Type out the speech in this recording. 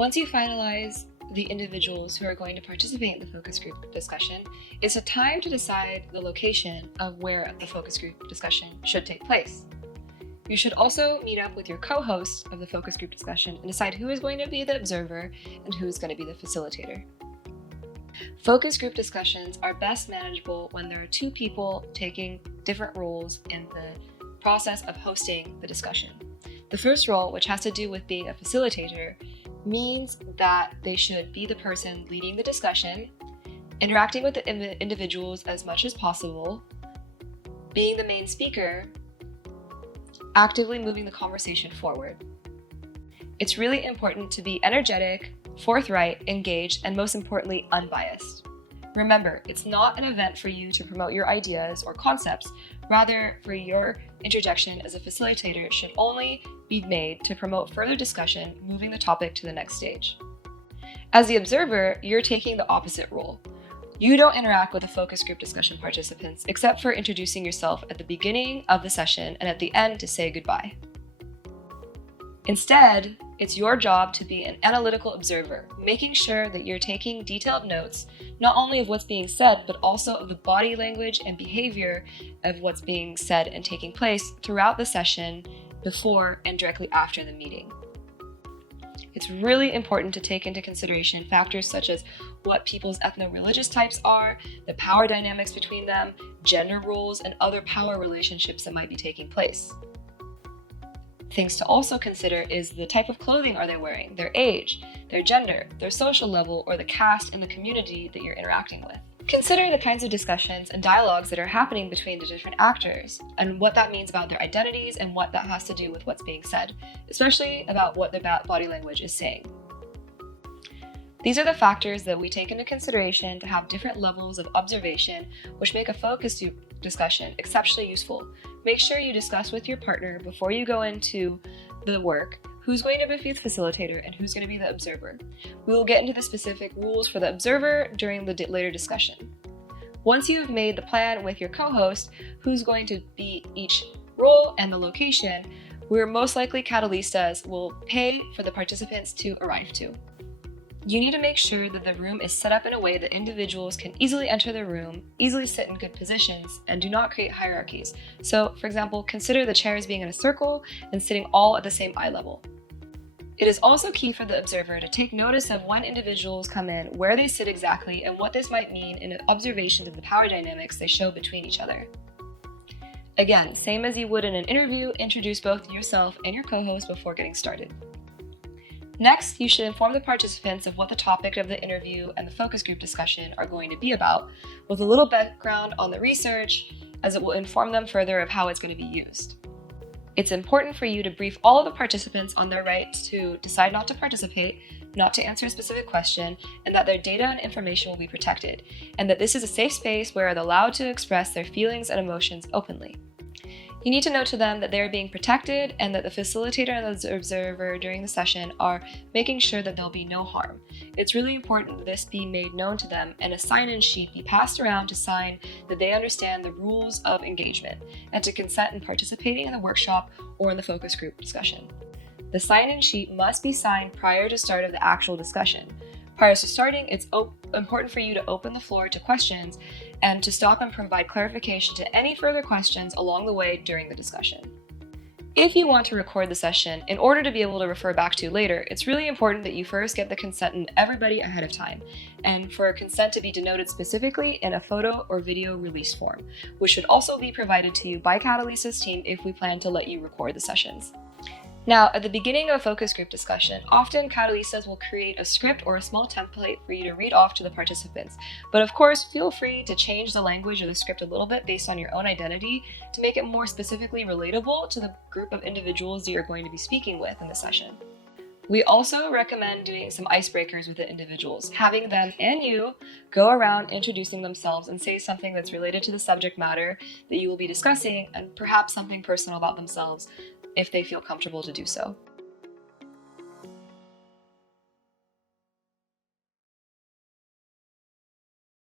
Once you finalize the individuals who are going to participate in the focus group discussion, it's a time to decide the location of where the focus group discussion should take place. You should also meet up with your co-host of the focus group discussion and decide who is going to be the observer and who is going to be the facilitator. Focus group discussions are best manageable when there are two people taking different roles in the process of hosting the discussion. The first role, which has to do with being a facilitator, means that they should be the person leading the discussion, interacting with the individuals as much as possible, being the main speaker, actively moving the conversation forward. It's really important to be energetic, forthright, engaged, and most importantly, unbiased. Remember, it's not an event for you to promote your ideas or concepts. Rather, for your interjection as a facilitator should only be made to promote further discussion, moving the topic to the next stage. As the observer, you're taking the opposite role. You don't interact with the focus group discussion participants except for introducing yourself at the beginning of the session and at the end to say goodbye. Instead, it's your job to be an analytical observer, making sure that you're taking detailed notes, not only of what's being said, but also of the body language and behavior of what's being said and taking place throughout the session, before and directly after the meeting. It's really important to take into consideration factors such as what people's ethno-religious types are, the power dynamics between them, gender roles, and other power relationships that might be taking place. Things to also consider is the type of clothing are they wearing, their age, their gender, their social level, or the caste in the community that you're interacting with. Consider the kinds of discussions and dialogues that are happening between the different actors and what that means about their identities and what that has to do with what's being said, especially about what their body language is saying. These are the factors that we take into consideration to have different levels of observation, which make a focus group discussion exceptionally useful. Make sure you discuss with your partner before you go into the work who's going to be the facilitator and who's going to be the observer. We will get into the specific rules for the observer during the later discussion. Once you've made the plan with your co-host who's going to be each role and the location, where most likely Catalystas will pay for the participants to arrive to. You need to make sure that the room is set up in a way that individuals can easily enter the room, easily sit in good positions, and do not create hierarchies. So, for example, consider the chairs being in a circle and sitting all at the same eye level. It is also key for the observer to take notice of when individuals come in, where they sit exactly, and what this might mean in observation of the power dynamics they show between each other. Again, same as you would in an interview, introduce both yourself and your co-host before getting started. Next, you should inform the participants of what the topic of the interview and the focus group discussion are going to be about, with a little background on the research, as it will inform them further of how it's going to be used. It's important for you to brief all of the participants on their right to decide not to participate, not to answer a specific question, and that their data and information will be protected, and that this is a safe space where they're allowed to express their feelings and emotions openly. You need to note to them that they are being protected and that the facilitator and the observer during the session are making sure that there'll be no harm. It's really important that this be made known to them and a sign-in sheet be passed around to sign that they understand the rules of engagement and to consent in participating in the workshop or in the focus group discussion. The sign-in sheet must be signed prior to start of the actual discussion. Prior to starting, it's important for you to open the floor to questions and to stop and provide clarification to any further questions along the way during the discussion. If you want to record the session in order to be able to refer back to later, it's really important that you first get the consent in everybody ahead of time, and for consent to be denoted specifically in a photo or video release form, which should also be provided to you by Catalystas team if we plan to let you record the sessions. Now, at the beginning of a focus group discussion, often Catalystas will create a script or a small template for you to read off to the participants. But of course, feel free to change the language of the script a little bit based on your own identity to make it more specifically relatable to the group of individuals that you're going to be speaking with in the session. We also recommend doing some icebreakers with the individuals, having them and you go around introducing themselves and say something that's related to the subject matter that you will be discussing and perhaps something personal about themselves if they feel comfortable to do so.